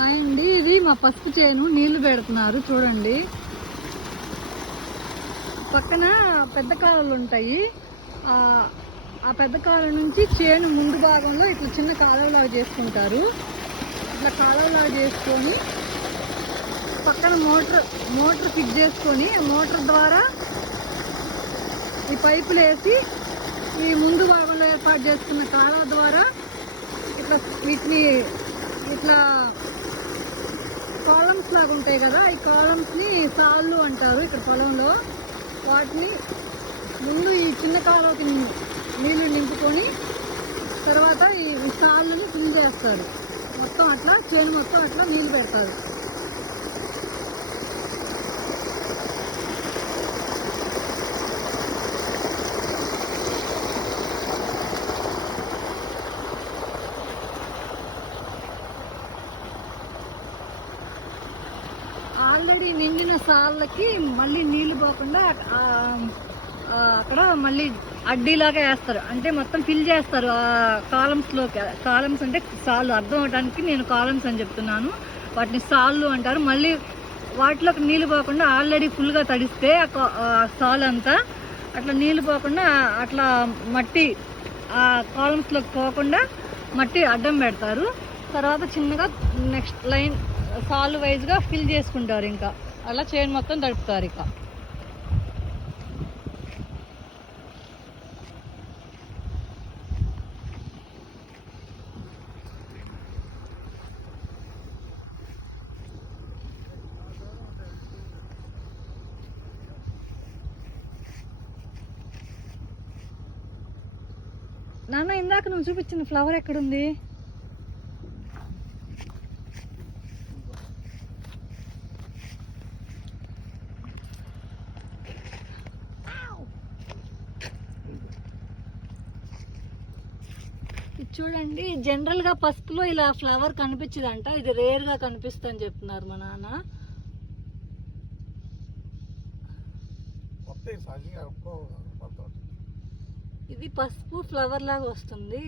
Hi అండి, ఇది మా పసుపు చేను. నీళ్లు పెడుతున్నారు చూడండి. పక్కన పెద్ద కాలువలు ఉంటాయి. ఆ పెద్ద కాలువ నుంచి చేను ముందు భాగంలో ఇట్లా చిన్న కాలువలాగా చేసుకుంటారు. ఇట్లా కాలువలాగా చేసుకొని పక్కన మోటార్ ఫిక్స్ చేసుకొని ఆ మోటార్ ద్వారా ఈ పైపులు వేసి ఈ ముందు భాగంలో ఏర్పాటు చేసుకున్న కాలువ ద్వారా ఇట్లా వీటిని ఇట్లా కాలమ్స్ లాగా ఉంటాయి కదా, ఈ కాలమ్స్ని సాళ్ళు అంటారు ఇక్కడ పొలంలో. వాటిని ముందు ఈ చిన్న కాలువకి నీళ్లు నింపుకొని తర్వాత ఈ సాళ్ళని ఫిల్ చేస్తారు. మొత్తం అట్లా చేను మొత్తం అట్లా నీళ్ళు పెడతారు. ఆల్రెడీ నిండిన సాళ్ళకి మళ్ళీ నీళ్లు పోకుండా అక్కడ మళ్ళీ అడ్డీలాగా వేస్తారు. అంటే మొత్తం ఫిల్ చేస్తారు ఆ కాలమ్స్లోకి. కాలమ్స్ అంటే సాళ్ళు, అర్థం అవడానికి నేను కాలమ్స్ అని చెప్తున్నాను. వాటిని సాళ్ళు అంటారు. మళ్ళీ వాటిలోకి నీళ్ళు పోకుండా ఆల్రెడీ ఫుల్గా తడిస్తే ఆ సాల్ అంతా అట్లా నీళ్ళు పోకుండా అట్లా మట్టి ఆ కాలమ్స్లోకి పోకుండా మట్టి అడ్డం పెడతారు. తర్వాత చిన్నగా నెక్స్ట్ లైన్ సాల్ వైజ్గా ఫిల్ చేసుకుంటారు. ఇంకా అలా చేను మొత్తం తడుపుతారు. ఇక నాన్న, ఇందాక నువ్వు చూపించిన ఫ్లవర్ ఎక్కడుంది? చూడండి, జనరల్గా పసుపులో ఇలా ఫ్లవర్ కనిపించదంట. ఇది రేర్గా కనిపిస్తుందని చెప్తున్నారు మా నాన్న. ఇది పసుపు ఫ్లవర్ లాగా వస్తుంది.